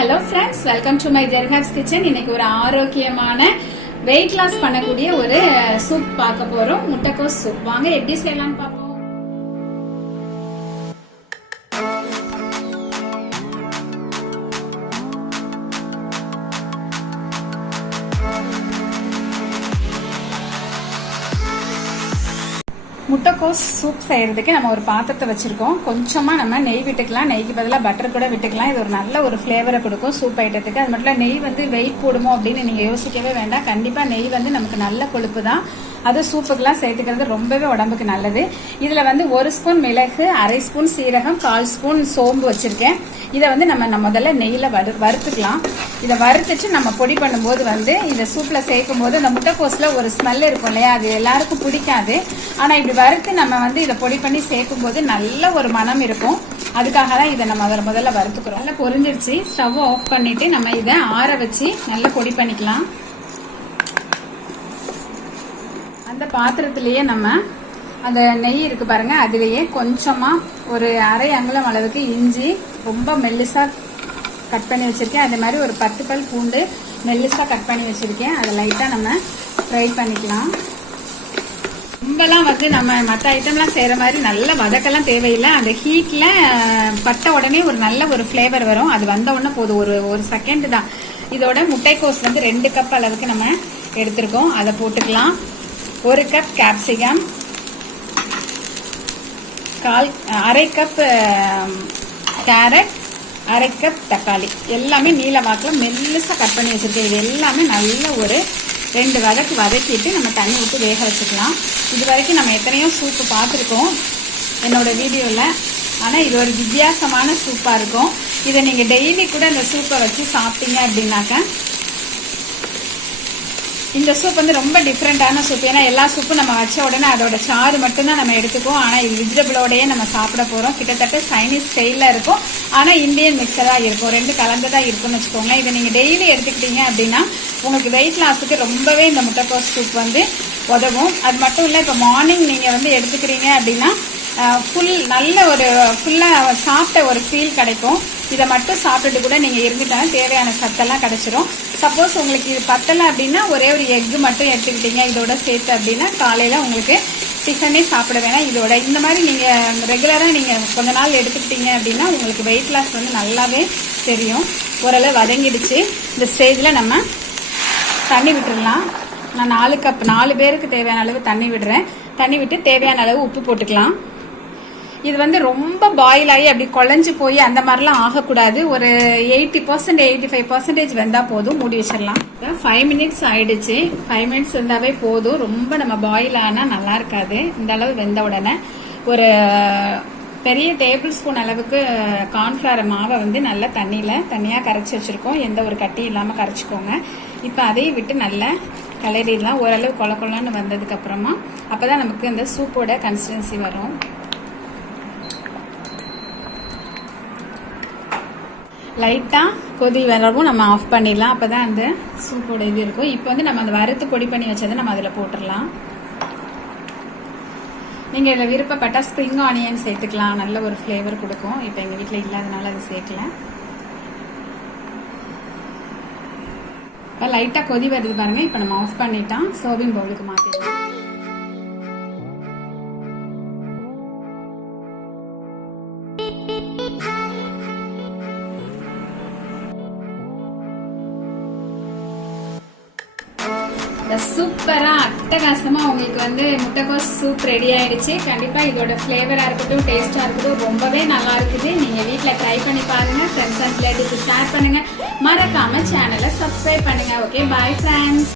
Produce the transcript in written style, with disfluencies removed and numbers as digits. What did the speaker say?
Hello friends, welcome to my JEERA's kitchen. இன்னைக்கு ஒரு ஆரோக்கியமான weight loss பண்ணக்கூடிய ஒரு சூப் பார்க்க போறோம். முட்டைக்கோஸ் சூப். வாங்க எப்படி செய்யலாம்னு பாப்போம். முட்டைக்கோஸ் சூப் செய்யறதுக்கு நம்ம ஒரு பாத்திரத்தை வச்சிருக்கோம். கொஞ்சமா நம்ம நெய் விட்டுக்கலாம். நெய்க்கு பதிலாக பட்டர் கூட விட்டுக்கலாம். இது ஒரு நல்ல ஒரு ஃபிளேவரை கொடுக்கும் சூப் ஐட்டத்துக்கு. அது மட்டும் நெய் வந்து வெயிட் போடுமோ அப்படின்னு நீங்க யோசிக்கவே வேண்டாம். கண்டிப்பா நெய் வந்து நமக்கு நல்ல கொழுப்பு தான். அது சூப்புக்கெல்லாம் சேர்த்துக்கிறது ரொம்பவே உடம்புக்கு நல்லது. இதுல வந்து 1 ஸ்பூன் மிளகு, 1/2 ஸ்பூன் சீரகம், 1/4 ஸ்பூன் சோம்பு வச்சிருக்கேன். இதை வந்து நம்ம முதல்ல நெய்யில வறுத்துக்கலாம். இதை வறுத்துட்டு நம்ம பொடி பண்ணும்போது வந்து இந்த சூப்ல சேர்க்கும் போது அந்த முட்டைக்கோஸ்ல ஒரு ஸ்மெல் இருக்கும் இல்லையா, அது எல்லாருக்கும் பிடிக்காது. ஆனா இப்படி வறுத்து நம்ம வந்து இதை பொடி பண்ணி சேர்க்கும் போது நல்ல ஒரு மனம் இருக்கும். அதுக்காக தான் இதை நம்ம முதல்ல வறுத்துக்கிறோம். நல்லா பொரிஞ்சிருச்சு. ஸ்டவ் ஆஃப் பண்ணிட்டு நம்ம இதை ஆற வச்சு நல்லா பொடி பண்ணிக்கலாம். அந்த பாத்திரத்திலேயே நம்ம அந்த நெய் இருக்கு பாருங்க, அதுலயே கொஞ்சமா ஒரு 1/2 அங்குலம் அளவுக்கு இஞ்சி ரொம்ப மெல்லிசா கட் பண்ணி வச்சிருக்கேன். அதே மாதிரி ஒரு 10 பல் பூண்டு மெல்லிசா கட் பண்ணி வச்சிருக்கேன். அதை லைட்டா நம்ம ஃப்ரை பண்ணிக்கலாம். ரொம்பலாம் வந்து நம்ம மற்ற ஐட்டம்லாம் செய்யற மாதிரி நல்ல வதக்கெல்லாம் தேவையில்லை. அந்த ஹீட்ல பட்ட உடனே ஒரு நல்ல ஒரு ஃபிளேவர் வரும். அது வந்த உடனே போதும், ஒரு செகண்ட் தான். இதோட முட்டைக்கோஸ் வந்து 2 கப் அளவுக்கு நம்ம எடுத்திருக்கோம். அதை போட்டுக்கலாம். 1 cup capsicum, 1/2 cup carrot, 1/2 cup தக்காளி எல்லாமே நீல வாக்கில் மெல்லிசா கட் பண்ணி வச்சிருக்கேன். இது எல்லாமே நல்ல ஒரு 2 வதக்கிட்டு நம்ம தண்ணி விட்டு வேக வச்சுக்கலாம். இது வரைக்கும் நம்ம எத்தனையோ சூப்பு பார்த்துருக்கோம் என்னோட வீடியோவில். ஆனால் இது ஒரு வித்தியாசமான சூப்பாக இருக்கும். இதை நீங்கள் டெய்லி கூட இந்த சூப்பை வச்சு சாப்பிட்டீங்க அப்படின்னாக்க இந்த சூப் வந்து ரொம்ப டிஃப்ரெண்டான சூப். ஏன்னா எல்லா சூப்பும் நம்ம வச்ச உடனே அதோட சாறு மட்டும்தான் நம்ம எடுத்துக்குவோம். ஆனால் இது வெஜிடபிளோடயே நம்ம சாப்பிட போகிறோம். கிட்டத்தட்ட சைனீஸ் ஸ்டைலில் இருக்கும், ஆனால் இந்தியன் மிக்சராக இருக்கும். 2 கலந்துதான் இருக்குன்னு வச்சுக்கோங்க. இதை நீங்கள் டெய்லி எடுத்துக்கிட்டீங்க அப்படின்னா உங்களுக்கு வெயிட் லாஸுக்கு ரொம்பவே இந்த முட்டைக்கோஸ் சூப் வந்து உதவும். அது மட்டும் இல்லை, இப்போ மார்னிங் நீங்கள் வந்து எடுத்துக்கிறீங்க அப்படின்னா நல்ல ஒரு ஃபுல்லாக சாப்பிட்ட ஒரு ஃபீல் கிடைக்கும். இதை மட்டும் சாப்பிட்டுட்டு கூட நீங்கள் இருந்துட்டாலும் தேவையான சத்தெல்லாம் கிடைச்சிரும். சப்போஸ் உங்களுக்கு இது பத்தலை அப்படின்னா ஒரே ஒரு எக்கு மட்டும் எடுத்துக்கிட்டீங்க இதோட சேர்த்து அப்படின்னா காலையில் உங்களுக்கு டிஃபனே சாப்பிட வேணாம். இதோட இந்த மாதிரி நீங்கள் ரெகுலராக நீங்கள் கொஞ்ச நாள் எடுத்துக்கிட்டீங்க அப்படின்னா உங்களுக்கு வெயிட் லாஸ் வந்து நல்லாவே தெரியும். ஓரளவு வதங்கிடுச்சு. இந்த ஸ்டேஜில் நம்ம தண்ணி விட்டுடலாம். நான் 4 பேருக்கு தேவையான அளவு தண்ணி விடுறேன். தண்ணி விட்டு தேவையான அளவு உப்பு போட்டுக்கலாம். இது வந்து ரொம்ப பாயில் ஆகி அப்படி குழஞ்சு போய் அந்த மாதிரிலாம் ஆகக்கூடாது. ஒரு 80% 85% வெந்தா போதும். மூடி வச்சிடலாம். 5 மினிட்ஸ் ஆயிடுச்சு. 5 மினிட்ஸ் இருந்தாவே போதும். ரொம்ப நம்ம பாயில் ஆனா நல்லா இருக்காது. இந்த அளவு வெந்த உடனே ஒரு பெரிய டேபிள் ஸ்பூன் அளவுக்கு கார்ன்ஃபிளவர் மாவை வந்து நல்லா தண்ணியாக கரைச்சி வச்சிருக்கோம். எந்த ஒரு கட்டியும் இல்லாமல் கரைச்சிக்கோங்க. இப்போ அதையும் விட்டு நல்லா கிளறிடலாம். ஓரளவு கொல கொலன்னு வந்ததுக்கு அப்புறமா அப்பதான் நமக்கு இந்த சூப்போட கன்சிஸ்டன்சி வரும். லைட்டா கொதி வரவும் நம்ம ஆஃப் பண்ணிடலாம். அப்பதான் அந்த சூப்போட இது இருக்கும். இப்போ வந்து நம்ம அந்த வறுத்து பொடி பண்ணி வச்சதை நம்ம அதில் போட்டுடலாம். நீங்க இதில் விருப்பப்பட்டா ஸ்ப்ரிங் ஆனியன் சேர்த்துக்கலாம். நல்ல ஒரு ஃபிளேவர் கொடுக்கும். இப்போ எங்க வீட்டில் இல்லாதனால அது சேர்க்கல. லைட்டா கொதி வருது பாருங்க. இப்போ நம்ம ஆஃப் பண்ணிட்டோம். சர்விங் பவுலுக்கு மாத்திடலாம். சூப்பரா அட்டகாசமா உங்களுக்கு வந்து முட்டைக்கோஸ் சூப் ரெடி ஆயிடுச்சு. கண்டிப்பா இதோட ஃபிளேவரா இருக்கட்டும், டேஸ்டா இருக்கட்டும் ரொம்பவே நல்லா இருக்குது. நீங்க வீட்ல ட்ரை பண்ணி பாருங்க. ஃப்ரெண்ட்ஸ் அண்ட் ரிலேட்டிவ்ஸ் ஷேர் பண்ணுங்க. மறக்காம சேனலை சப்ஸ்கிரைப் பண்ணுங்க. Okay, bye friends.